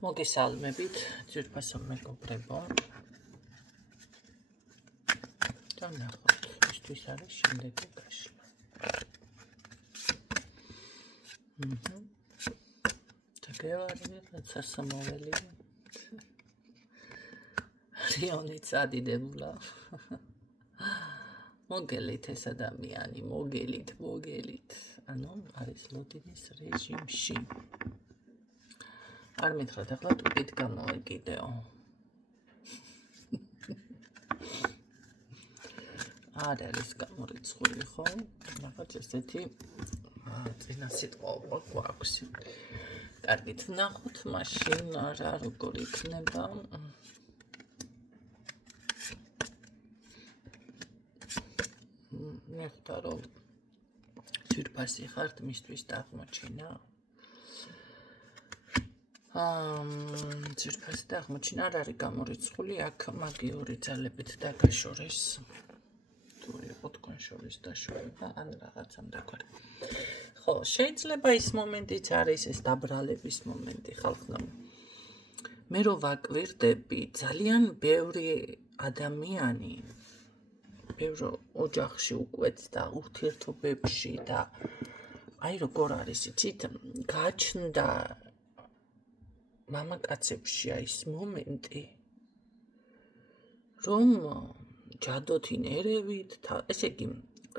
მოგესალმებით, ძვირფასო მეგობრებო. და ნახოთ, ისთვის არის შემდეგი გაშლა. თაგევარი სასამოველი. რიონიც ადიდებულა. მოგელით ეს ადამიანი, მოგელით. ანუ არის ლოდინის რეჟიმში. არ მითხრათ, ახლა ტუპით გამოვეკიდეო. არ არის გამორიცხული, ხო? რაღაც ესეთი წინა სიტყვა გვაქვს. კარგით, ვნახოთ მაშინ რა როგორ იქნება. მეხთა რომ ძვირფასი ხართ მისთვის დაღმოჩინა. ძვირფასი დაღმოჩინა არ არის გამორიცხული, აქ მაგიური ძალებით დაგაშორეს. თუ იყო თქვენ შორის დაშორება, ან რაღაცამ დაგვარ. ხო, შეიძლება ის მომენტიც არის ეს დაბრალების მომენტი, ხალხო. მე რო ვაკვირდები, ძალიან ბევრი ადამიანი ბევრ ოჯახში უკვეც და ურთიერთობებში და აი როგორ არის იცით, გაჩნდა მამაკაცებში ის მომენტი, რომ ჯადოთინ ერევით, ესე იგი,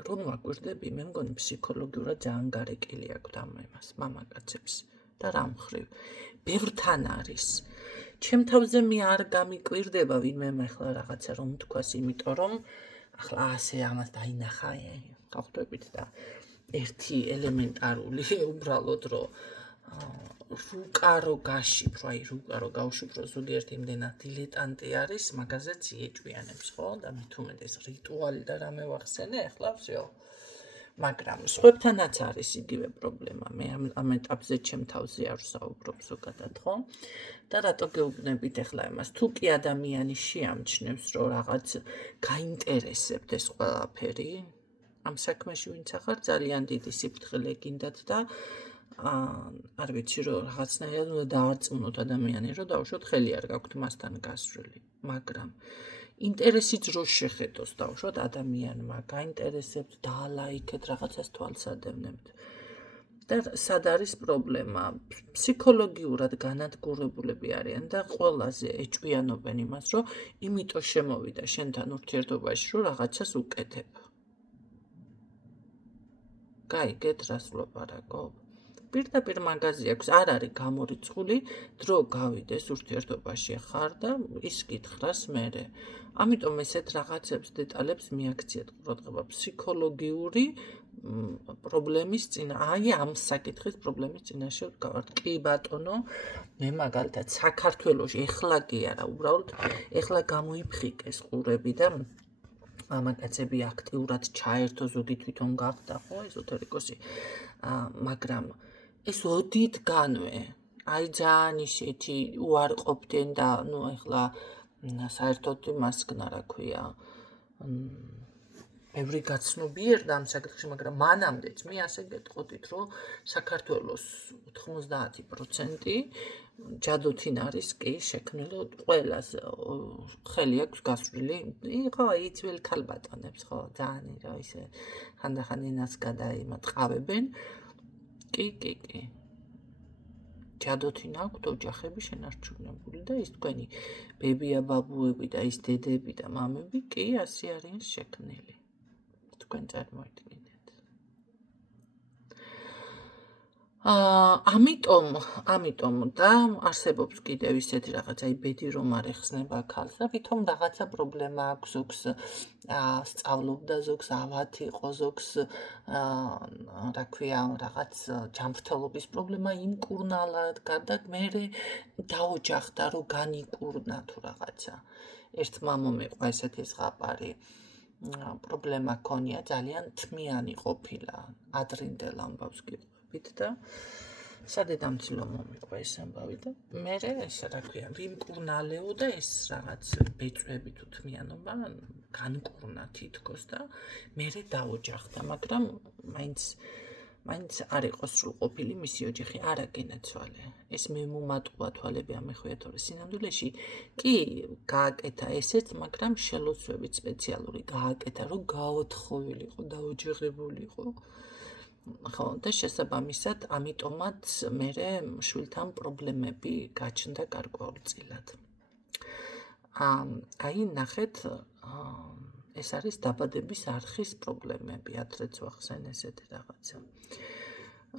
რომ ვაკვირდები, მე მგონი ფსიქოლოგიურად ძალიან გარეკილი აქვთ ამ იმას, მამაკაცებს და რა მხრივ. ბევრთან არის. ჩემ თავზე მე არ გამიკვირდება ვინმე ახლა რაღაცა რომ თქვას, იმიტომ რომ ახლა ასე ამას დაინახა, გავხვდებით და ერთი ელემენტარული უბრალოდ რომ რუკა რო გაშიფრო, აი რუკა რო გავშიფრო, ზოგიერთი იმდენად დილეტანტი არის, მაგაზეც იეჭვიანებს, ხო? და მით უმეტეს რიტუალი და რამე ვახსენე, ახლა всё. მაგრამ სხვებთანაც არის იგივე პრობლემა. მე ამ ეტაპზე ჩემ თავზე არ ვსაუბრობ ზოგადად, ხო? და რატო გეუბნებით ახლა იმას? თუ კი ადამიანი შეამჩნევს, რომ რაღაც გაინტერესებთ ეს ყველაფერი, ამ საქმეში ვინც ახარ, ძალიან დიდი სიფრთხილე გინდათ და არ ვიცი რომ რაღაცნაირად უნდა დაარწმუნოთ ადამიანი, რომ დავუშვოთ ხელი არ გაქვთ მასთან გასვლილი, მაგრამ ინტერესიც რო შეხედოს დავუშვოთ ადამიანმა, გაინტერესებთ, დაალაიქეთ, რაღაცას თვალსადევნებთ. და სად არის პრობლემა? ფსიქოლოგიურად განადგურებულები არიან და ყველაზე ეჭვიანობენ იმას, რომ იმიტომ შემოვიდა შენთან ურთიერთობაში, რომ რაღაცას უკეთებ. გაიგეთ, რას ვლაპარაკობ? პირდაპირ მაგაზი აქვს, არ არის გამორიცხული, დრო გავიდეს ურთიერთობაში ხარ და ის გითხრას მერე. ამიტომ ესეთ რაღაცებს დეტალებს მიაქციეთ ყურადღება ფსიქოლოგიური პრობლემის წინა, აი ამ საკითხის პრობლემის წინაშე ვდგავართ. კი ბატონო, მე მაგალითად საქართველოში ეხლა კი არა, უბრალოდ ეხლა გამოიფხიკეს ყურები და მამაკაცები აქტიურად ჩაერთო, ზოგი თვითონ გახდა, ხო, ეზოთერიკოსი, მაგრამ ეს ოდითგანვე, აი ძალიან ისეთი უარყოფდნენ და ნუ ახლა საერთოდ იმას რა ქვია, ბევრი გაცნობიერდა ამ საკითხში, მაგრამ მანამდეც მე ასე გეტყოდით, რომ საქართველოს 90% ჯადოთინ არის კი შექმნილი, ყველას ხელი აქვს გასვლილი, ხო, იცველ ქალბატონებს, ხო, ძალიან რა ისე ხანდახან ენას გადაიმატყავებენ. კი. ჯადოთინ აქვთ ოჯახები შენარჩუნებული და ის თქვენი ბებია, ბაბუები და ის დედები და მამები კი ასე არიან შექმნილი. თქვენ წარმოიდგინეთ. ამიტომ და არსებობს კიდევ ისეთი რაღაცა, აი ბედი რომ არ ეხსნება ქალს და ვითომ რაღაცა პრობლემა აქვს, ზოგს სწავლობდა, ზოგს ავად იყო, ზოგს რა ქვია, რაღაც ჯანმრთელობის პრობლემა იმკურნალა და მერე დაოჯახდა, რომ განიკურნა თუ რაღაცა. ერთმა მომეყვა ესეთი ზღაპარი. პრობლემა ქონია, ძალიან თმიანი ყოფილა, ადრინდელ ამბავს გიყვებით და სადედამცილო მომეყვა ეს ამბავი და მერე ეს რა ქვია, ვიმკურნალეო და ეს რაღაც ბეწვები თუ თმიანობა განკურნა თითქოს და მერე დაოჯახდა, მაგრამ მაინც მაინც არ იყო სრულყოფილი მისი ოჯახი, არა გენაცვალე. ეს მე მომატყუა თვალები ამეხვია, თორე სინამდვილეში კი გააკეთა ესეც, მაგრამ შელოცვებით სპეციალური გააკეთა, რომ გაოთხოვილიყო, დაოჯახებულიყო. ხო, და შესაბამისად, ამიტომაც მერე შვილთან პრობლემები გაჩნდა გარკვეულწილად. აი, ნახეთ, ეს არის დაბადების არხის პრობლემები, ადრეც ვახსენ ესეთი რაღაცა.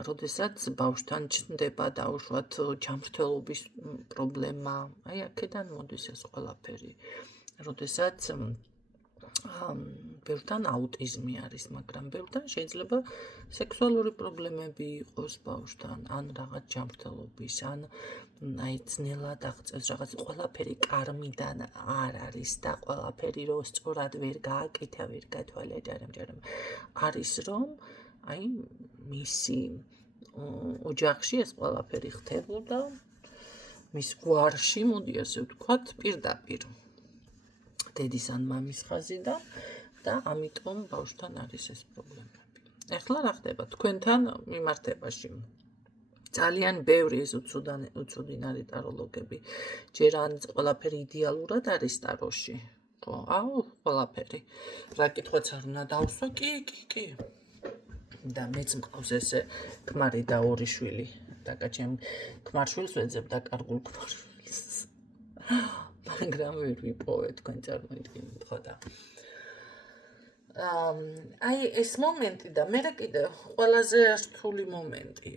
როდესაც ბავშვთან ჩნდება დაუშვათ ჯანმრთელობის პრობლემა, აი აქედან მოდის ეს ყველაფერი. როდესაც ბევრთან აუტიზმი არის, მაგრამ ბევრთან შეიძლება სექსუალური პრობლემები იყოს ბავშვთან, ან რაღაც ჯანმრთელობის, ან აი ძნელად აღწევს რაღაც, ყველაფერი კარმიდან არ არის და ყველაფერი რომ სწორად ვერ გააკეთა, ვერ გათვალე ჯერჯერობით. არის რომ აი მისი ოჯახში ეს ყველაფერი ხდებოდა, მის გვარში, მოდი ასე ვთქვათ, პირდაპირ. დედის ან მამის ხაზიდან და ამიტომ ბავშვთან არის ეს პრობლემები. ეხლა რა ხდება თქვენთან მიმართებაში? ძალიან ბევრი ეს უცოდინარი ტაროლოგები. ჯერ ან ყველაფერი იდეალურად არის ტაროში. ხო, აუ, ყველაფერი. რა კითხვაც არ უნდა დავსვა? კი. და მეც მყავს ესე ქმარი და ორი შვილი. და ჩემ ქმარშვილს ვეძებ და კარგულ ქმარშვილს. მაგრამ ვერ ვიპოვე თქვენ წარმოიდგინეთ, ხო და აი ეს მომენტი და მე კიდე ყველაზე რთული მომენტი.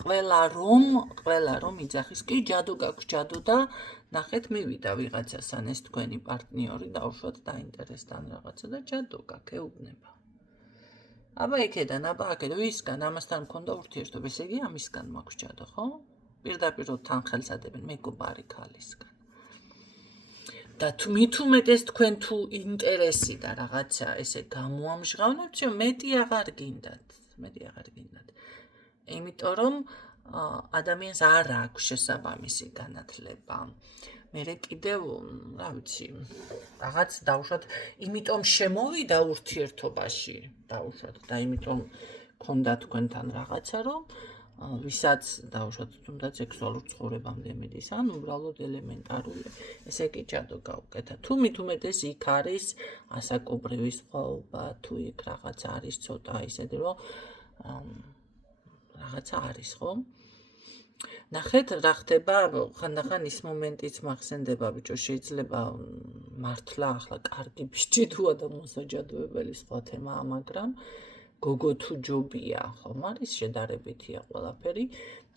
ყველა რომ იძახის, კი ჯადო გაქვს ჯადო და ნახეთ მივიდა ვიღაცასთან ეს თქვენი პარტნიორი დაუშვათ დაინტერესთან რაღაცა და ჯადო გაქვს ეუბნება. აბა იქედან, აბა აქედან, ვისგან ამასთან მქონდა ურთიერთობა, ესე იგი ამისგან მაქვს ჯადო, ხო? პირდაპირ თან ხელს ადებენ მეგობარი ქალისგან. და მით უმეტეს თქვენ თუ ინტერესი და რაღაცა ესე გამოამჟღავნებთ, მეტი აღარ გინდათ. იმიტომ რომ ადამიანს არ აქვს შესაბამისი განათლება. მერე კიდევ, რა ვიცი, რაღაც დაუშვათ, იმიტომ შემოვიდა ურთიერთობაში, დაუშვათ და იმიტომ ქონდა თქვენთან რაღაცა, რომ ვისაც დაუშვათ თუნდაც სექსუალურ ცხოვრებამდე მიდის, ან უბრალოდ ელემენტარული, ესე კი ჯადო გაუკეთა. თუ მით უმეტეს იქ არის ასაკობრივი სხვაობა, თუ იქ რაღაცა არის ცოტა ისეთი, რომ რაღაცა არის, ხო? ნახეთ, რა ხდება, ხანდახან ის მომენტიც მახსენდება, ბიჭო, შეიძლება მართლა ახლა კარგი ბიჭიდუა და მოსაჯადოებელი სხვა თემაა, მაგრამ გოგო თუ ჯობია, ხომ არის შედარებითია ყველაფერი.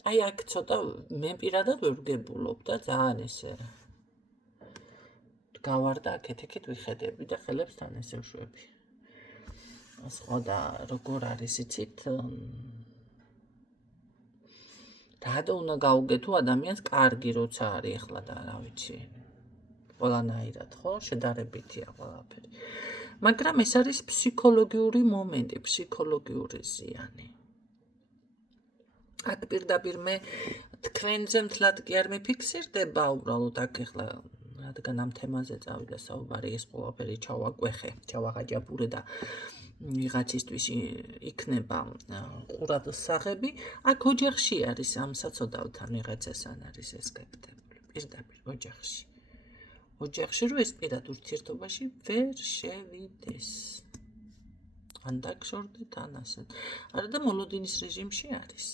აი აქ ცოტა მე პირადად ვერ ვგებულობ და ძალიან ესე გავარ და აქეთ-იქით ვიხედები და ხელებს თან ესე ვშვები. სხვა და როგორ არის იცით? რატო უნდა გაუგეთო ადამიანს კარგი როცა არის ახლა და რა ვიცი. ყველანაირად, ხო? შედარებითია ყველაფერი. მაგრამ ეს არის ფსიქოლოგიური მომენტი, ფსიქოლოგიური ზიანი. აქ პირდაპირ მე თქვენზე მთლად კი არ მიფიქსირდება, უბრალოდ აქ ახლა რადგან ამ თემაზე წავიდა საუბარი, ეს ყველაფერი ჩავაღაჯაბურე და ვიღაცისთვის იქნება ყურადსაღები, აქ ოჯახში არის ამ საცოდავთან ვიღაცასთან არის ეს გაკეთებული, პირდაპირ ოჯახში. ოჯახში რომ ეს პირად ურთიერთობაში ვერ შევიდეს. ან დაგშორდეთ, ან ასე. არა და მოლოდინის რეჟიმში არის.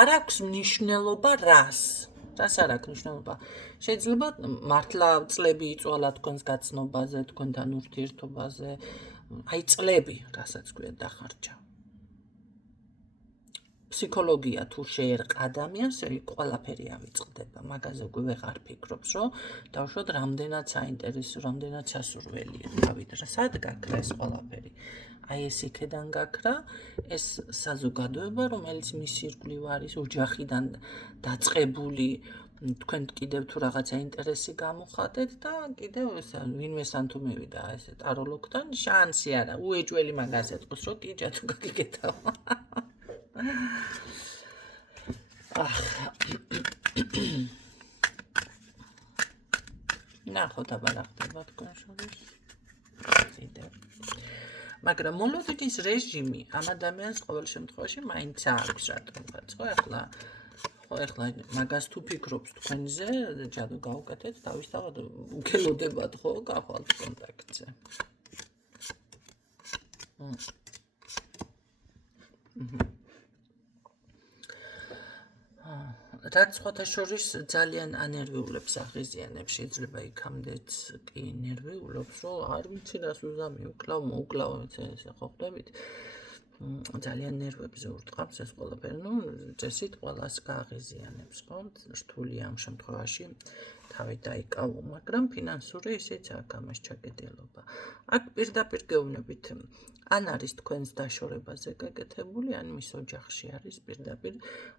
არ აქვს მნიშვნელობა რას არ აქვს მნიშვნელობა. შეიძლება მართლა წლები იწვალა თქვენს გაცნობაზე, თქვენთან ურთიერთობაზე, აი წლები, რასაც ქვია დახარჯა. ფსიქოლოგია თუ შეერყ ადამიანს, ყველაფერი ავიწყდება. მაგაზე უკვე ვეღარ ფიქრობს, რომ დავუშვათ რამდენად საინტერესო, რამდენად სასურველია. დავიდრა, სად გაქრა ეს ყველაფერი? აი ეს იქედან გაქრა, ეს საზოგადოება, რომელიც მის ირგვლივ არის, ოჯახიდან დაწყებული, თქვენ კიდევ თუ რაღაცა ინტერესი გამოხატეთ და კიდევ ვინმესთან თუ მივიდა ესე ტაროლოგთან, შანსი არა, უეჭველი მაგას ეთქოს, რომ კი ჯადო გაგიკეთავა. ნახოთ აბა რა ხდება თქვენ შორის. გაიყიდე. მაგრამ მოლოდინის რეჟიმი ამ ადამიანს ყოველ შემთხვევაში მაინც აქვს რატომღაც, ხო ეხლა მაგას თუ ფიქრობს თქვენზე, ჯადო გავუკეთეთ, დავისთავად უქელოდებად, ხო, გახვალთ კონტაქტზე. რაც სხვათა შორის ძალიან ანერვიულებს აღიზიანებს, შეიძლება იქამდეც კი ნერვიულობს, რომ არ ვიცი რას უზამი, მოუკლავ, ესე ხო ხვდებით? ძალიან ნერვებზე ურტყამს ეს ყველაფერი, წესით ყველას გააღიზიანებს, ხო? რთულია ამ შემთხვევაში თავი დაიკავო, მაგრამ ფინანსური ისიც აქ ამას ჩაგედელობა. აქ პირდაპირ გეუბნებით, ან არის თქვენს დაშორებაზე გაკეთებული, ან მის ოჯახში არის პირდაპირ,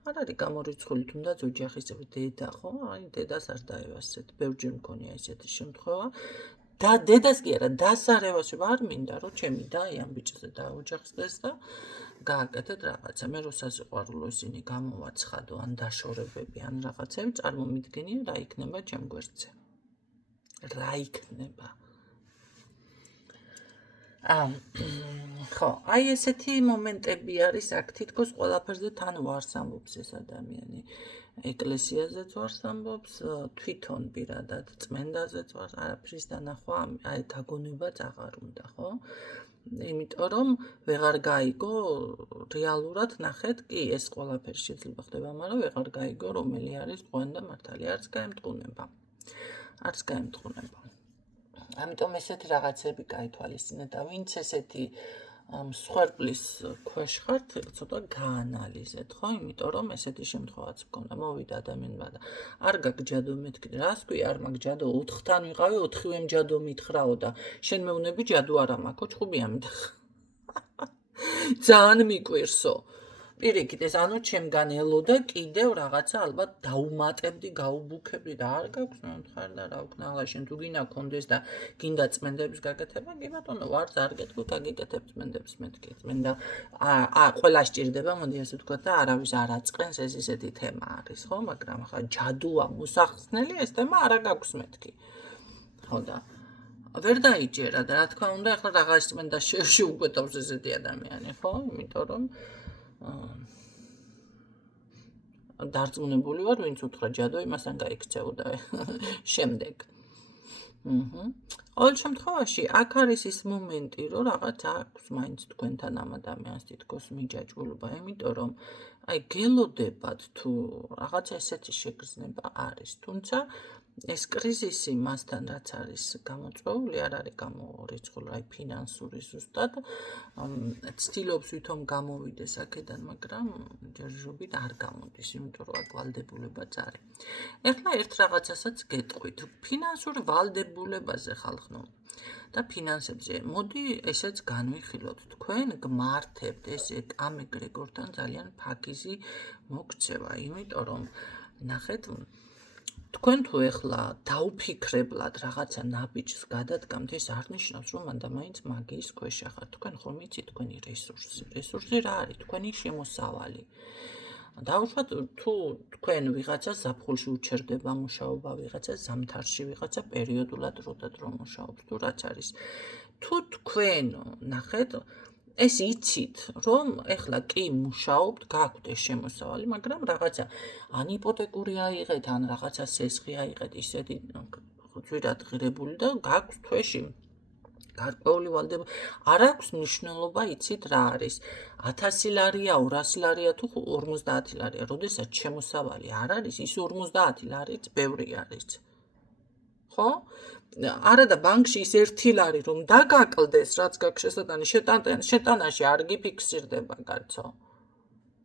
არ არის გამორიცხული, თუნდაც ოჯახის დედა, ხო? აი დედას არ დაევასეთ, ბევრჯერ მქონია ისეთი შემთხვევა. და დედას კი არა, დასარევასება არ მინდა, რომ ჩემი და აი ამ ბიჭზე დააოჯახდეს და გააკეთეთ რაღაცა. მე რო სასიყვარულო ისინი გამოვაცხადო, ან დაშორებები, ან რაღაცები, წარმომიდგენია რა იქნება ჩემ გვერდზე. რა იქნება? ხო, აი ესეთი მომენტები არის აქ თითქოს ყველაფერზე თან ვარს ამბობს ეს ადამიანი. ეკლესიაზეც ვარს ამბობს, თვითონ პირადად წმენდაზეც ვარს, არაფრის დანახვა, აი დაგონებაც აღარ უნდა, ხო? იმიტომ რომ ვეღარ გაიგო რეალურად ნახეთ, კი ეს ყველაფერი შეიძლება ხდება, მაგრამ ვეღარ გაიგო რომელი არის თქვენ და მართალი არც გაემტყუნება. არც გაემტყუნება. ამიტომ ესეთი რაღაცები გაითვალისწინეთ და ვინც ესეთი მსხვერპლის ქვეშ ხართ, ცოტა გაანალიზეთ, ხო? იმიტომ რომ ესეთი შემთხვევაც მქონდა, მოვიდა ადამიანმა და არ გაგჯადო მეთქი, რას ქვია, არ მაგ ჯადო 4-თან ვიყავი, 4-ვემ ჯადო მითხრაო და შენ მეუნები ჯადო არ ამაქო, ჭუბია მითხა. ძალიან მიკვირსო. პირიქით, ეს ანუ ჩემგან ელოდა კიდევ რაღაცა ალბათ დაუმატებდი, გაუბუქებდი და არ გაქვს მომთხარ და რა ვქნა, ახლა შენ თუ გინდა გქონდეს და გინდა წმენდების გაკეთება, კი ბატონო, ვარც არ გეტყვი, გაგიკეთებ წმენდებს მეთქი. წმენდა ყველა სჭირდება, მოდი ასე ვთქვათ და არავის არ აწყენს, ეს ისეთი თემა არის, ხო? მაგრამ ახლა ჯადოა მოსახსნელი, ეს თემა არა გაქვს მეთქი. ხო და ვერ დაიჯერა და რა თქმა უნდა, ახლა რაღაც წმენდა შეუკვეთავს ესეთი ადამიანი, ხო? იმიტომ რომ დარწმუნებული ვარ, ვინც უთხრა ჯადო, იმასთან გაიქცეოდა შემდეგ. ყოველ შემთხვევაში, აქ არის ის მომენტი, რომ რაღაც აქვს მაინც თქვენთან ამ ადამიანს თითქოს მიჯაჭვულობა, იმიტომ რომ აი გელოდებათ თუ რაღაცა ესეთი შეგრძნება არის, თუმცა ეს კრიზისი მასთან რაც არის გამოწვეული, არ არის გამორიცხული, აი ფინანსური ზუსტად, ცდილობს ვითომ გამოვიდეს აქედან, მაგრამ ჯერჯერობით არ გამოდის, იმიტომ რომ აქ ვალდებულებაც არის. ეხლა ერთ რაღაცასაც გეტყვით, ფინანსურ ვალდებულებაზე ხალხო და ფინანსებზე. მოდი ესეც განვიხილოთ, თქვენ გმართებთ ესე ამ ეგრეგორთან ძალიან ფაქიზი მოგცევა, იმიტომ რომ ნახეთ თქვენ თუ ეხლა დაუფიქრებლად რაღაცა ნაბიჯს გადადგამთ, ეს არ ნიშნავს, რომ მანდა მაინც მაგიის ქვეშ ახართ. თქვენ ხომ იცით თქვენი რესურსი. რესურსი რა არის? თქვენი შემოსავალი. დაუშვათ თუ თქვენ ვიღაცა ზაფხულში უჩერდება მუშაობა, ვიღაცა ზამთარში, ვიღაცა პერიოდულად დრო მუშაობს, თუ რაც არის. თუ თქვენ ნახეთ ეს იცით, რომ ეხლა კი მუშაობთ, გაქვთ ეს შემოსავალი, მაგრამ რაღაცა ან იპოთეკური აიღეთ, ან რაღაცა სესხი აიღეთ, ისეთი ძვირად ღირებული და გაქვთ თვეში გარკვეული ვალდებულება. არ აქვს მნიშვნელობა, იცით რა არის? 1000 ლარია, 200 ლარია თუ 50 ლარია, როდესაც შემოსავალი არ არის, ის 50 ლარიც ბევრი არის. ხო? არა და ბანკში ის 1 ლარი რომ დაგაკლდეს, რაც გაქვს შესატანი, შეტანაში არ გიფიქსირდება, კაცო.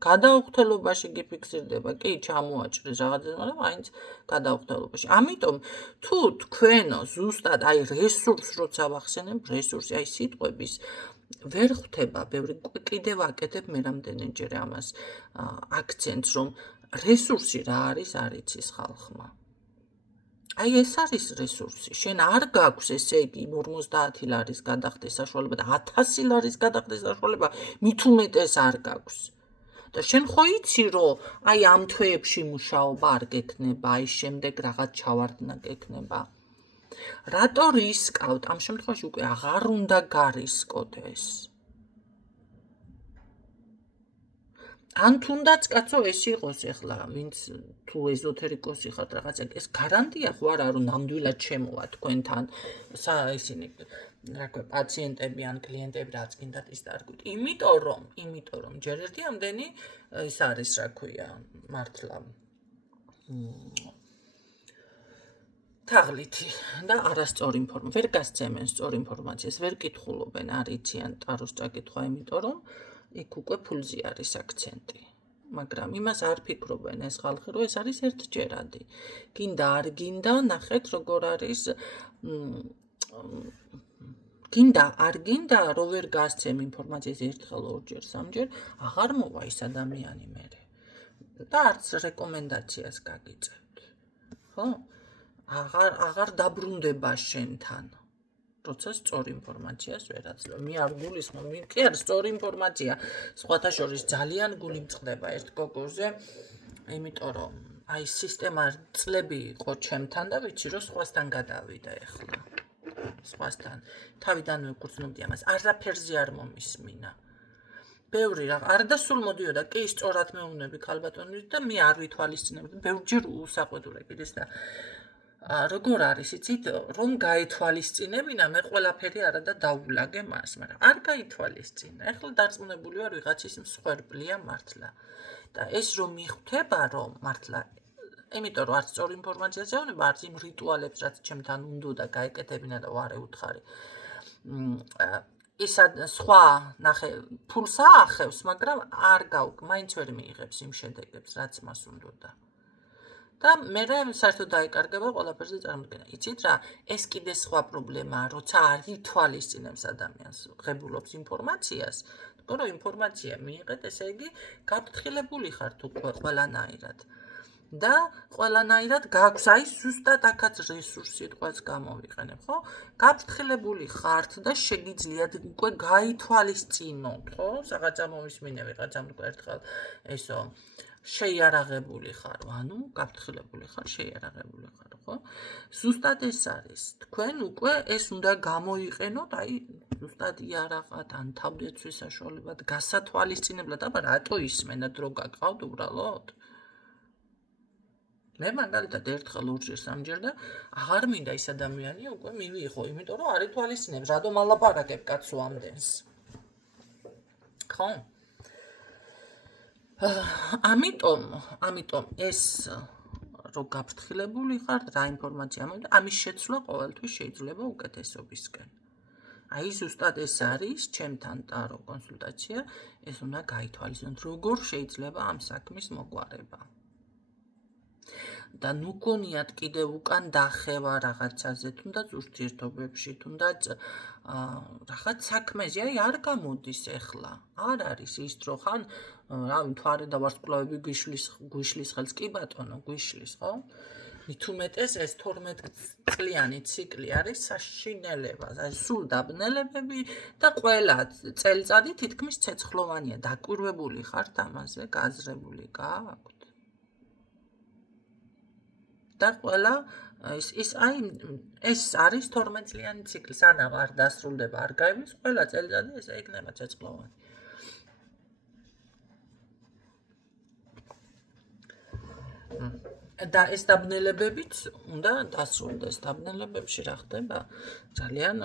გადაუხდელობაში გიფიქსირდება, კი, ჩამოაჭრეს რაღაცა, მაგრამ მაინც გადაუხდელობაში. ამიტომ თუ თქვენო ზუსტად აი რესურს როცა ვახსენებ, რესურსი აი სიტყვების ვერ ხვდება, ბევრი კიდევ აკეთებ მე რამდენჯერ ამას აქცენტს, რომ რესურსი რა არის, არ იცის ხალხმა. აი ეს არის რესურსი. შენ არ გაქვს ესე იგი 50 ლარის გადახდის საშუალება და 1000 ლარის გადახდის საშუალება, მით უმეტეს არ გაქვს. და შენ ხო იცი, რომ აი ამ თვეებში მუშაობა არ გექნება, აი შემდეგ რაღაც ჩავარდნა გექნება. რატო რისკავთ? ამ შემთხვევაში უკვე აღარ უნდა გარისკოთ ეს. ან თუნდაც კაცო ეს იყოს ეხლა, ვინც თუ ეზოთერიკოსი ხართ რაღაცა, ეს გარანტია ხო არა, რომ ნამდვილად შემოვა თქვენთან ისინი რა ქვია, პაციენტები ან კლიენტები რაც გინდათ ის დარგვით. იმიტომ რომ ჯერ ერთი ამდენი ის არის, რა ქვია, მართლა თაღლითი და არასწორი ინფორმაცია, ვერ გასცემენ სწორ ინფორმაციას, ვერ კითხულობენ, არ იციან ტაროს წაკითხვა, იმიტომ რომ იქ უკვე ფულზე არის აქცენტი. მაგრამ იმას არ ფიქრობენ ეს ხალხი, რომ ეს არის ერთჯერადი. გინდა არ გინდა, ნახეთ როგორ არის გინდა არ გინდა, რომ ვერ გასცემ ინფორმაციას ერთხელ, ორჯერ, სამჯერ, აღარ მოვა ის ადამიანი მერე. და არც რეკომენდაციას გაგიწევთ. ხო? აღარ დაბრუნდება შენთან. როცა სწორ ინფორმაციას ვერ აძლევ. მე არ გულისხმობ, კი არის სწორი ინფორმაცია. სხვათა შორის ძალიან გული მწყდება ერთ გოგოზე, იმიტომ რომ აი სისტემა წლები იყო ჩემთან და ვიცი რომ სხვასთან გადავიდა ეხლა. სხვასთან. თავიდანვე ვგრძნობდი ამას. არაფერზე არ მომისმინა. ბევრი რა არ და სულ მოდიოდა, კი სწორად მეუბნები ქალბატონით და მე არ ვითვალისწინებდი. ბევრჯერ უსაყვედურე კიდეს და როგორ არის იცით რომ გაითვალისწინებინა მე ყველაფერი არა და დაულაგე მას მაგრამ არ გაითვალისწინა ეხლა დარწმუნებული ვარ ვიღაცის მსხვერპლია მართლა და ეს რომ მიხვდება რომ მართლა იმიტომ რომ არც სწორ ინფორმაციას ეუბნება არც იმ რიტუალებს რაც ჩემთან უნდა გაეკეთებინა და ვარე უთხარი ისა სხვა ნახე ფულს აახევს მაგრამ არ მაინც ვერ მიიღებს იმ შედეგებს რაც მას უნდა და მე საერთოდ დაიკარგება ყველაფერზე წარმოდგენა. იცით რა, ეს კიდე სხვა პრობლემაა, როცა არ ითვალისწინებს ადამიანს, ღებულობს ინფორმაციას, თქო რომ ინფორმაცია მიიღეთ, ესე იგი გაფრთხილებული ხარ თუ ყველანაირად. და ყველანაირად გაქვს, აი ზუსტად აქაც რესურსი სიტყვას გამოვიყენებ, ხო? გაფრთხილებული ხართ და შეგიძლიათ უკვე გაითვალისწინოთ, ხო? საღაცა მომისმინე ვიღაცამ თქვა ერთხელ ესო შეიარაღებული ხარ, ანუ გაფრთხილებული ხარ, შეიარაღებული ხარ, ხო? ზუსტად ეს არის. თქვენ უკვე ეს უნდა გამოიყენოთ, აი, ზუსტად იარაღად, ან თავდაცვის საშუალებად, გასათვალისწინებლად, აბა რატო ისმენად, დრო გაგყავთ უბრალოდ? მე მაგალითად ერთხელ, ორჯერ, სამჯერ და აღარ მინდა ის ადამიანი უკვე მივიღო, იმიტომ რომ არ ითვალისწინებს, რატომ ალაპარაკებ კაცო ამდენს. ხო? ამიტომ ეს რომ გაფრთხილებული ხართ, რა ინფორმაცია მოვიდა, ამის შეცვლა ყოველთვის შეიძლება უკეთესობისკენ. აი ზუსტად ეს არის ჩემთან ტარო კონსულტაცია, ეს უნდა გაითვალისწინოთ, როგორ შეიძლება ამ საქმის მოგვარება. და ნუ გონიათ კიდევ უკან დახევა რაღაცაზე, თუნდაც ურთიერთობებში, თუნდაც რაღაც საქმეზე, აი არ გამოდის ეხლა. არ არის ის დრო ხან, რავი, მთვარე და ვარსკვლავები გვიშლის ხელს, კი ბატონო, გვიშლის, ხო? მით უმეტეს ეს 12 წლიანი ციკლი არის საშინელება, აი სულ დაბნელებები და ყველა წელიწადი თითქმის ცეცხლოვანია, დაკვირვებული ხართ ამაზე, გააზრებული გააქვთ. და ყველა ეს არის 12 წლიანი ციკლი, სანამ არ დასრულდება, არ გაივლის, ყველა წელიწადი ესე იქნება ცეცხლოვანი. და ეს დაბნელებებიც უნდა დასრულდეს. დაბნელებებში რა ხდება? ძალიან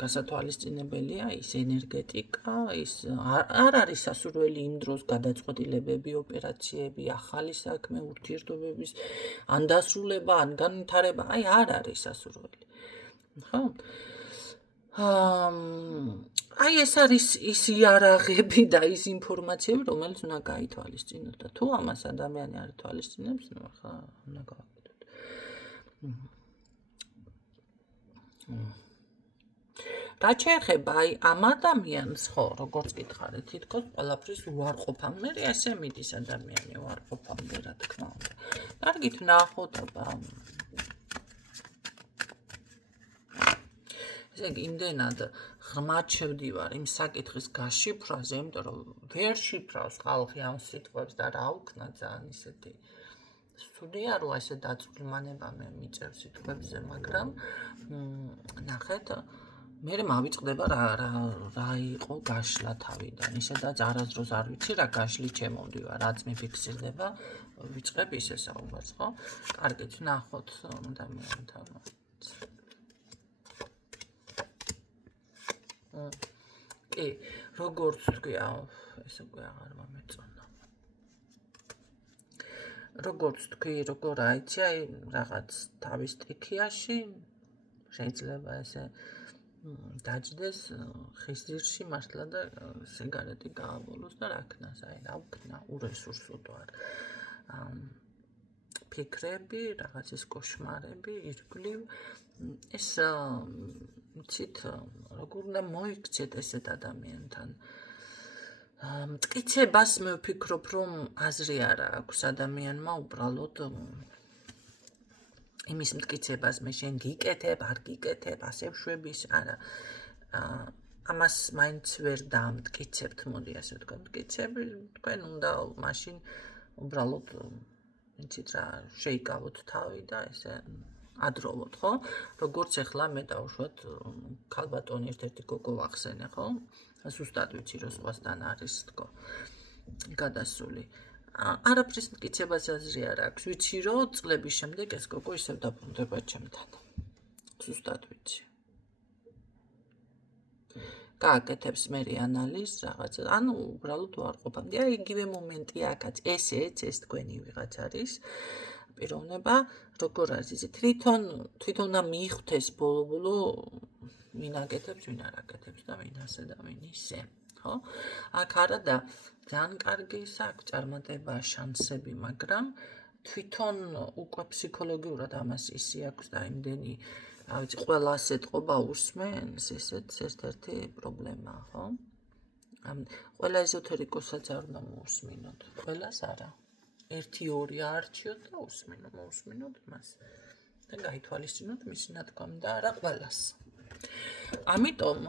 გასათვალისწინებელია ის ენერგეტიკა, ის არ არის სასურველი იმ დროს გადაწყვეტილებები, ოპერაციები, ახალი საქმე, ურთიერთობების ან დასრულება, ან განვითარება, აი არ არის სასურველი. ხო? აი ეს არის ის იარაღები და ის ინფორმაციები, რომელიც უნდა გაითვალისწინოთ და თუ ამას ადამიანი არ ითვალისწინებს, ნუ ხა უნდა გავაკეთოთ. რაც შეეხება აი ამ ადამიანს, ხო, როგორც გითხარით, თითქოს ყველაფრის უარყოფა. მე ესე მიდის ადამიანი უარყოფამდე, რა თქმა უნდა. კარგით ნახოთ, აბა. ესე იგი, იმდენად ღრმად შევდივარ იმ საკითხის გაშიფრვაზე, იმიტომ რომ ვერ შიფრავს ხალხი ამ სიტყვებს და რა უქნა ძალიან ისეთი სულია რომ ესე დაწვრილმანება მე მიწევს სიტყვებზე, მაგრამ ნახეთ მე მავიწყდება რა იყო გაშლა თავიდან. ისედაც არასდროს არ ვიცი რა გაშლი ჩემომდივარ, რაც მიფიქსირდება, ვიწყებ ისე საუბარს, ხო? კარგით, ნახოთ ადამიანთან. კი, როგორც თქვია, ესე უკვე აღარ მომეწონა. როგორც თქვი, როგორ აიცი, აი რაღაც თავის სტრიქიაში შეიძლება ესე დაჯდეს ხის ძირში მართლა და სიგარეტი გააბოლოს და რა ქნას, აი რა ვქნა, ურესურსო არ. ფიქრები, რაღაცის კოშმარები, ირგვლივ ეს მცით როგორ უნდა მოიქცეთ ესეთ ადამიანთან. მტკიცებას მე ვფიქრობ, რომ აზრი არ აქვს ადამიანმა უბრალოდ იმის მტკიცებას მე შენ გიკეთებ, არ გიკეთებ, ასე ვშვების, არა. ამას მაინც ვერ დამტკიცებთ, მოდი ასე ვთქვა, მტკიცები თქვენ უნდა მაშინ უბრალოდ იცით რა, შეიკავოთ თავი და ესე ადროვოთ, ხო? როგორც ახლა მე დავუშვათ ქალბატონი ერთ-ერთი გოგო ვახსენე, ხო? ზუსტად ვიცი რომ სხვასთან არის თქო გადასული. არაფრის მტკიცებას აზრი არ აქვს. ვიცი რომ წლების შემდეგ ეს გოგო ისევ დაბრუნდება ჩემთან. ზუსტად ვიცი. გააკეთებს მე ანალიზს რაღაცა. ანუ უბრალოდ ვარყოფამდე. აი იგივე მომენტია აქაც. ესეც ეს თქვენი ვიღაც არის. პიროვნება, როგორ არის იცი თვითონ უნდა მიხვდეს ბოლო-ბოლო ვინ აკეთებს, ვინ არ აკეთებს და ვინ ასე და ვინ ისე, ხო? აქ არა და ძალიან კარგი ის აქვს წარმატება, შანსები, მაგრამ თვითონ უკვე ფსიქოლოგიურად ამას ისი აქვს და იმდენი, რა ვიცი, ყველა ასეთყობა უსმენს, ესეც ერთ-ერთი პრობლემაა, ხო? ყველა ეზოთერიკოსაც არ უნდა მოусმინოთ, ყველას არა. 1-2 აარჩიოთ და მოусმინოთ მას და გაითვალისწინოთ მისი ნათქვამი და არა ყველას. ამიტომ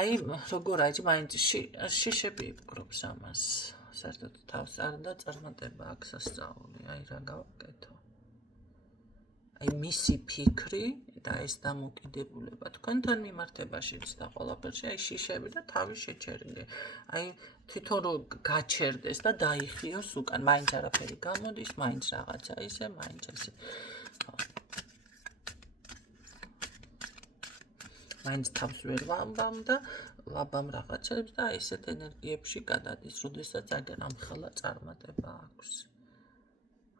აი როგორ არის მაინც შიშები იპყრობს ამას. საერთოდ თავს არ და წარმატება აქვს სასწაული, აი რა გავაკეთო. აი მისი ფიქრი და ეს დამოკიდებულება თქვენთან მიმართებაშიც და ყველაფერში აი შიშები და თავი შეჩერილი. აი თვითონ რომ გაჩერდეს და დაიხიოს უკან, მაინც არაფერი გამოდის, მაინც რაღაცა ისე, მაინც ესე. მაინც თავს ვერ ვამბამ და ვაბამ რაღაცებს და ესეთ ენერგიებში გადადის, როდესაც აგერ ამხელა წარმატება აქვს.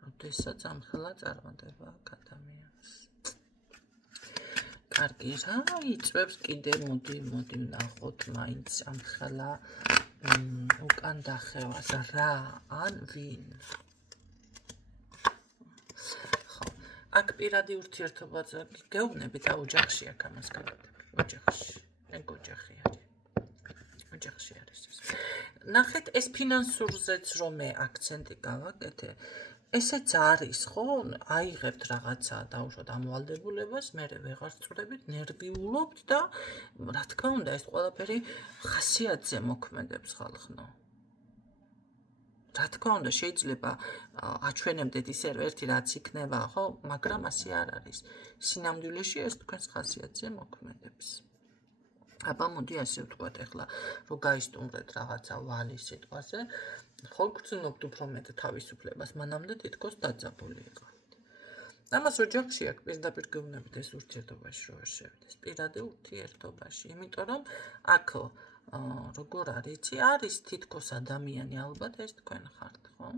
როდესაც ამხელა წარმატება აქვს ადამიანს. კარგი, რა იწვევს კიდე, მოდი ვნახოთ მაინც ამხელა უკან დახევას, რა ან ვინ. ხო, აქ პირადი ურთიერთობაზე გეუბნებით და ოჯახში აქ ამას გავაკეთებ. ოჯახში, ეგ ოჯახი არის. ოჯახში არის ეს. ნახეთ, ეს ფინანსურზეც რომ მე აქცენტი გავაკეთე, ესეც არის, ხო? აიღებთ რაღაცა დაუშვათ ამოვალდებულებას, მე ვეღარ წვრებით, ნერვიულობთ და რა თქმა უნდა, ეს ყველაფერი ხასიათზე მოქმედებს ხალხნო. რა თქმა უნდა, შეიძლება აჩვენებდეთ ისე რომ ერთი რაც იქნება, ხო? მაგრამ ასე არ არის. სინამდვილეში ეს თქვენს ხასიათზე მოქმედებს. აბა მოდი ასე ვთქვათ ახლა, რომ გაისტუმრეთ რაღაცა ვალის სიტყვაზე, ხო გრძნობთ უფრო მეტ თავისუფლებას, მანამდე თითქოს დაძაბული იყავით. ამას ოჯახში აქ პირდაპირ გეუბნებით ეს ურთიერთობაში რო ვერ შევიდეს, პირადი ურთიერთობაში, იმიტომ რომ აქ როგორ არის თითქოს ადამიანი ალბათ ეს თქვენ ხართ, ხო?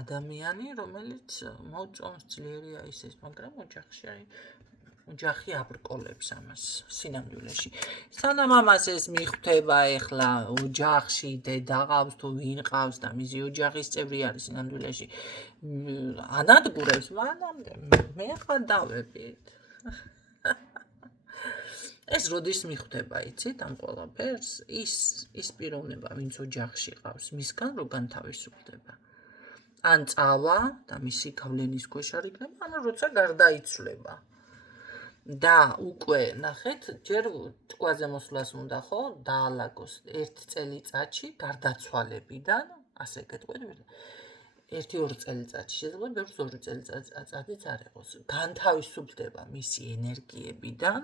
ადამიანი, რომელიც მოწონს ძლიერია ისეს, მაგრამ ოჯახში აი ოჯახი აბრკოლებს ამას სინამდვილეში. სანამ ამას ეს მიხვდება ახლა ოჯახში დედა ყავს თუ ვინ ყავს და მისი ოჯახის წევრი არის სინამდვილეში ანადგურებს, მანამდე მე ხარ დავებით. ეს როდის მიხვდება, იცით, ამ ყველაფერს? ის პიროვნება, ვინც ოჯახში ყავს, მისგან რო განთავისუფლდება. ან წავა და მისი გავლენის ქვეშ არ იქნება, ან როცა გარდაიცვლება. და უკვე ნახეთ, ჯერ ტყვაზე მოსვლას უნდა, ხო, დაალაგოს 1 წელიწადში გარდაცვალებიდან, ასე გეტყვით, 1-2 წელიწადში შეიძლება ბევრს 2 წელიწადიც არ იყოს. განთავისუფლდება მისი ენერგიებიდან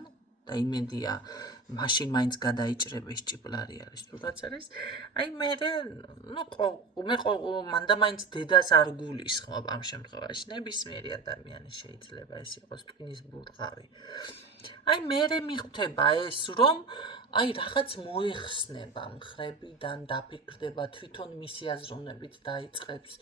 და იმედია მაშინ მაინც გადაიჭრება ის ჭიპლარი არის თუ რაც არის. აი მე მანდა მაინც დედას არ გულისხმობ ამ შემთხვევაში. ნებისმიერი ადამიანი შეიძლება ეს იყოს ტვინის ბურღავი. აი მე მიხვდება ეს რომ აი რაღაც მოიხსნება მხრებიდან დაფიქრდება თვითონ მისი აზროვნებით დაიწყებს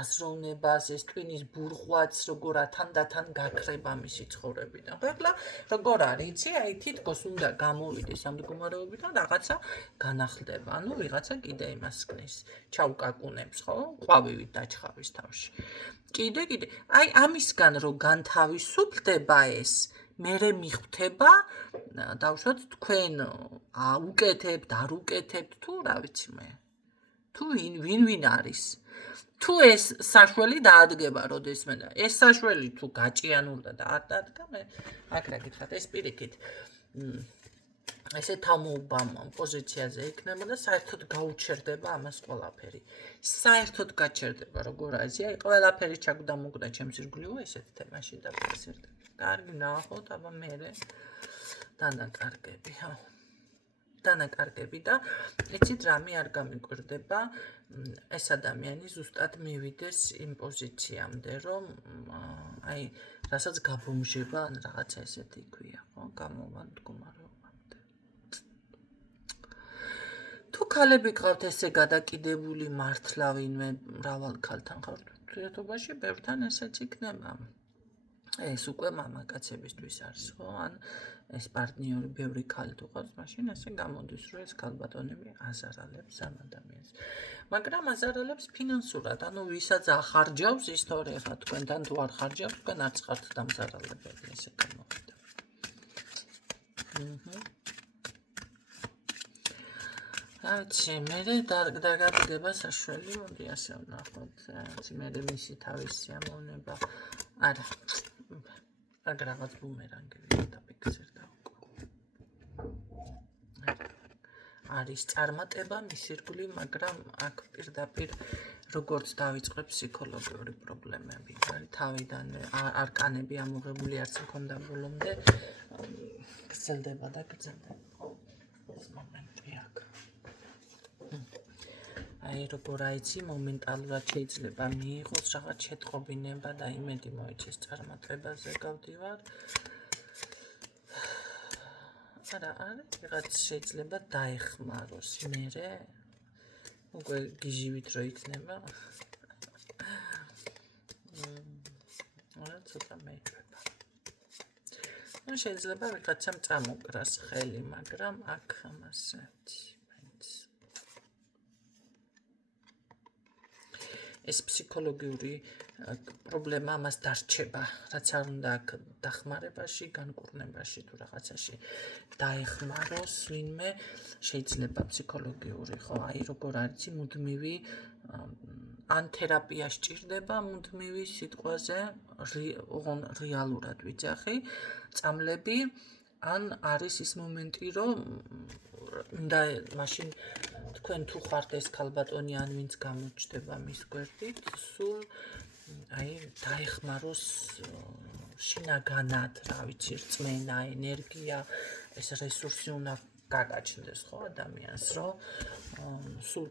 აზროვნებას ეს ტვინის ბურღვაც როგორ ათანდათან გაქრება მისი ცხოვრებიდან. ხოლო როგორ არის იცი აი თითქოს უნდა გამოვიდეს ამ მდგომარეობიდან რაღაცა განახლდება. ანუ ვიღაცა კიდე იმას ქნის ჩაუკაკუნებს ხო ყვავივით დაჩხავის თავში. კიდე აი ამისგან რომ განთავისუფლდება ეს მერე მიხვდება დავუშვათ თქვენ უკეთებთ არ უკეთებთ თუ რა ვიცი მე თუ ვინ არის თუ ეს საშველი დაადგება როდესმე და ეს საშველი თუ გაჭიანურდა და არ დაადგა მე აქ რა გითხრათ ეს პირიქით ესე თამოუბამ პოზიციაზე იქნება და საერთოდ გაუჩერდება ამას ყველაფერი საერთოდ გაჩერდება როგორ არის აი ყველაფერი ჩაგდამოგდა ჩემს ირგვლივ ესეთ თემაში და ფასერდები კარგი ნახოთ აბა მერე დანაკარგები და იცით რამე არ გამიკვირდება ეს ადამიანი ზუსტად მივიდეს იმ პოზიციამდე რომ აი რასაც გაბომჟება ან რაღაცა ესეთი ქვია ხო გამოვა მდგომარეობამდე თუ ქალები გყავთ ესე გადაკიდებული მართლა ვინმე მრავალ ქალთან ხართ ურთიერთობაში ბევრთან ესეც იქნება ეს უკვე მამაკაცებისთვის არის ხო ან ეს პარტნიორი ბევრი ქალი თუ ყავს მაშინ ესე გამოდის რომ ეს ქალბატონები აზარალებს ამ ადამიანს მაგრამ აზარალებს ფინანსურად ანუ ვისაც ახარჯავს ისტორია თქვენთან თუ არ ხარჯავს თქვენ არც ხართ დამზარალებელი ესე გამოვიდა აჩი მე დაგადგება საშველი მოდი ასე ვნახოთ მე მისი თავისი ამონება არა აქ რაღაც ბუმერანგები დაფიქსირდა არის წარმატება მის ირგვლივ მაგრამ აქ პირდაპირ როგორც დაიწყე ფსიქოლოგიური პრობლემები არის თავიდან არკანები ამოღებული არც მქონდა ბოლომდე გრძელდება და გრძელდება ეს მომენტი აქ აი როგორ აიცი მომენტალურად შეიძლება მიიღოს რაღაც შეტყობინება და იმედი მოიჩეს წარმატებაზე გავდივარ არა რაღაც შეიძლება დაეხმაროს მერე უკვე გიჟივით რო იქნება არა ცოტა მეიჭება ну შეიძლება ვიღაცამ წამოკრას ხელი მაგრამ აქ ამასეთ ეს ფსიქოლოგიური პრობლემა ამას დარჩება, რაც არ უნდა აქ დახმარებაში, განკურნებაში თუ რაღაცაში დაეხმაროს ვინმე, შეიძლება ფსიქოლოგიური, ხო, აი როგორ არის მუდმივი ან თერაპია სჭირდება მუდმივი სიტყვაზე, რეალურად ვიძახი, წამლები, ან არის ის მომენტი, რომ უნდა მაშინ თქვენ თუ ხართ ეს ქალბატონი ან ვინც გამოჩნდება მის გვერდით, სულ აი დაეხმაროს შინაგანად, რა ვიცი, რწმენა, ენერგია, ეს რესურსი უნდა გაგაჩნდეს ხო ადამიანს, რომ სულ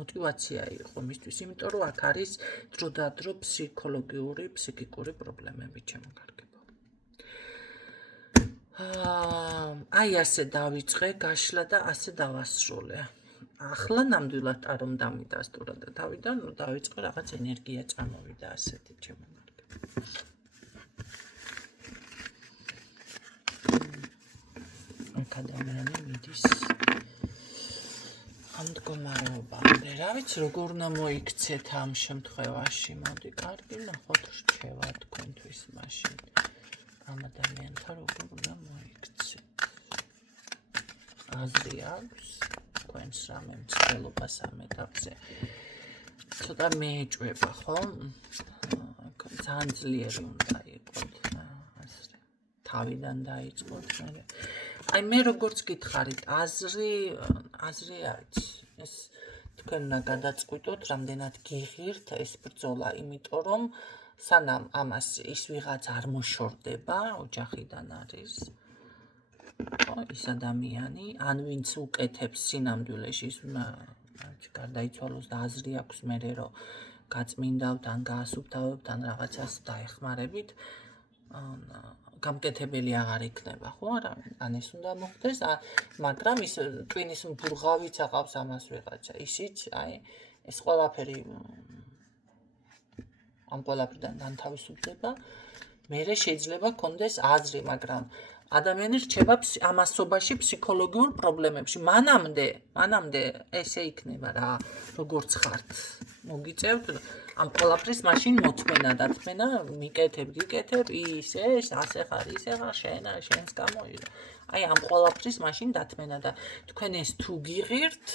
მოტივაცია იყო მისთვის, იმიტომ რომ აქ არის დროდადრო ფსიქოლოგიური, ფსიქიკური პრობლემები შემოგარგება. აი ასე დავიწყე გაშლა და ასე დავასრულე. ახლა ნამდვილად ტარომ დამიდასტურა და თავიდან დავიწყე რაღაც ენერგია წამოვიდა ასეთი შემოგარგება. ადამიანი მიდის ამ მდგომარეობამდე. რა ვიცი, როგორ უნდა მოიქცეთ ამ შემთხვევაში. მოდი, კარგი, ნახოთ რჩევა თქვენთვის მაშინ. ამ ადამიანთან როგორ უნდა მოიქცეთ. აზრი აქვს თქვენს რამე მცდელობას ამ ეტაპზე. ცოტა მეეჭვება, ხო? ძალიან ძლიერი უნდა იყოთ. თავიდან დაიწყოთ მე. აი მე როგორც გითხარით, აზრი არის. ეს თქვენ უნდა გადაწყვიტოთ, რამდენად გიღირთ ეს ბრძოლა, იმიტომ რომ სანამ ამას ის ვიღაც არ მოშორდება, ოჯახიდან არის ის ადამიანი, ან ვინც უკეთებს სინამდვილეში, ის უნდა გარდაიცვალოს და აზრი აქვს მერე, რომ გაწმინდავთ, ან გაასუფთავებთ, ან რაღაცას დაეხმარებით, გამკეთებელი აღარ იქნება, ხო არა? ან ეს უნდა მოხდეს, მაგრამ ის ტვინის ბურღავიც აყავს ამას ვიღაცა. ისიც, ეს ყველაფერი ამ ყველაფრიდან განთავისუფლდება, მერე შეიძლება გქონდეს აზრი, მაგრამ ადამიანი რჩება ამასობაში ფსიქოლოგიურ პრობლემებში. მანამდე ესე იქნება რა, როგორც ხართ. მოგიწევთ ამ ყველაფრის მაშინ მოთმენა, დათმენა, მიკეთებ, გიკეთებ, ის, ასე ხარ, ისე ხარ, შენს გამო. ამ ყველაფრის მაშინ დათმენა და თქვენ ეს თუ გიღირთ,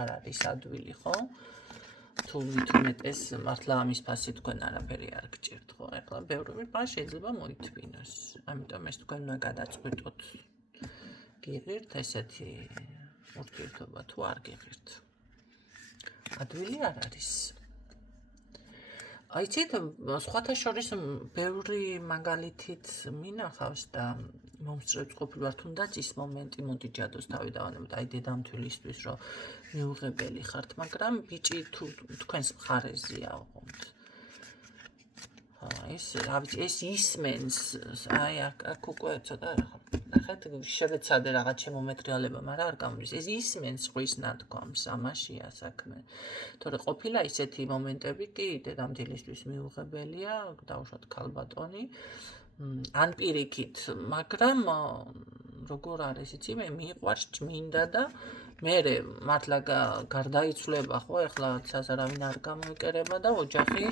არ არის ადვილი, ხო? თუ მithumetes მართლა ამის ფასი თქვენ არაფერი არ გჭირთ, ხო? ეხლა ბევრი პა შეიძლება მოითმინოს. ამიტომ ეს თქვენ უნდა გადაწყვიტოთ. გიღირთ ესეთი ურთიერთობა თუ არ გიღირთ. ადვილი არ არის. იცით, სხვათა შორის ბევრი მაგალითით მინახავს და მომსწრებს ყოფილვარ, თუნდაც ის მომენტი მოდი ჯადოს თავი დავანებოთ, დედამთვილისთვის, რომ მიუღებელი ხართ, მაგრამ ბიჭი თუ თქვენს მხარეზეა ოღონდ. ეს ისმენს, აქ უკვე ცოტა ნახეთ, შევეცადე რაღაც შემომეტრიალება, მაგრამ არ გამდის. ეს ისმენს ხვის ნათქვამს, ამაშია საქმე. თორე ყოფილა ისეთი მომენტები კი დედამთილისთვის მიუღებელია, დაუშვათ ქალბატონი, ან პირიქით, მაგრამ როგორ არის იცი, მე მიყვარს ჭმინდა და მე მართლა გარდაიცვლება, ხო, ეხლა საზარავინ არ გამოიკერება და ოჯახი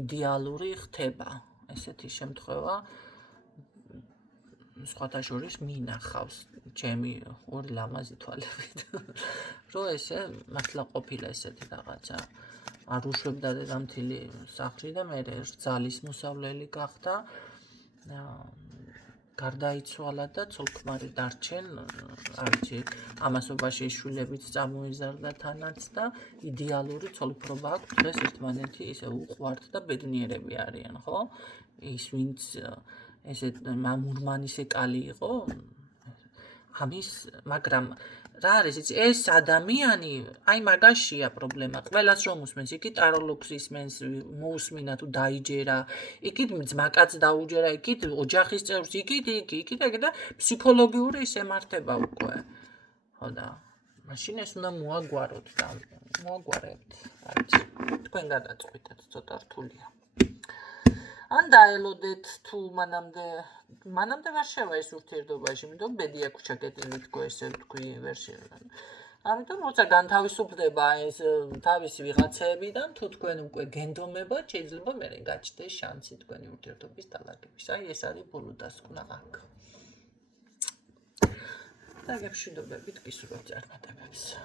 იდეალური ხდება. ესეთი შემთხვევა სხვათა შორის მინახავს ჩემი ორი ლამაზი თვალებით, რომ ესე მართლა ყოფილა ესეთი რაღაცა. არ უშვებდა დედამთილი სახლში და მე რძალის მოსავლელი გახდა. გარდაიცვალა და ცოლ-ქმარი დარჩენ, არჩი ამასობაში შვილებიც წამოიზარდა თანაც და იდეალური ცოლ-ქმრობა აქვს, დღეს ერთმანეთი ისე უყვართ და ბედნიერები არიან, ხო? ის ვინც ესე მამურმანისე კალი იყო, მაგრამ რა არის იცი, ეს ადამიანი, მაგაშია პრობლემა. ყველას რომ უსმენს, იგი ტაროლოგს ისმენს, მოусმინა თუ დაიჯერა, იგი ძმაკაც დაუჯერა, იგი ოჯახის წევრს, იგი და ფსიქოლოგიური ის ემართება უკვე. ხო და მაშინ ეს უნდა მოაგვაროთ და მოაგვარებთ. თქვენ გადაწყვიტეთ, ცოტა რთულია. ან დაელოდეთ თუ მანამდე ვერ შევა ეს ურთიერთობაში, იმიტომ ბედი აქვს ჩაკეტილი თქო ესე თქვი ვერსია. ამიტომ როცა განთავისუფლდება ეს თავისი ვიღაცეებიდან, თუ თქვენ უკვე გენდომებად, შეიძლება მერე გაჩნდეს შანსი თქვენი ურთიერთობის დალაგების. ეს არის ბოლო დასკვნა აქ. და გეშინდობებით გისურვებთ წარმატებებს.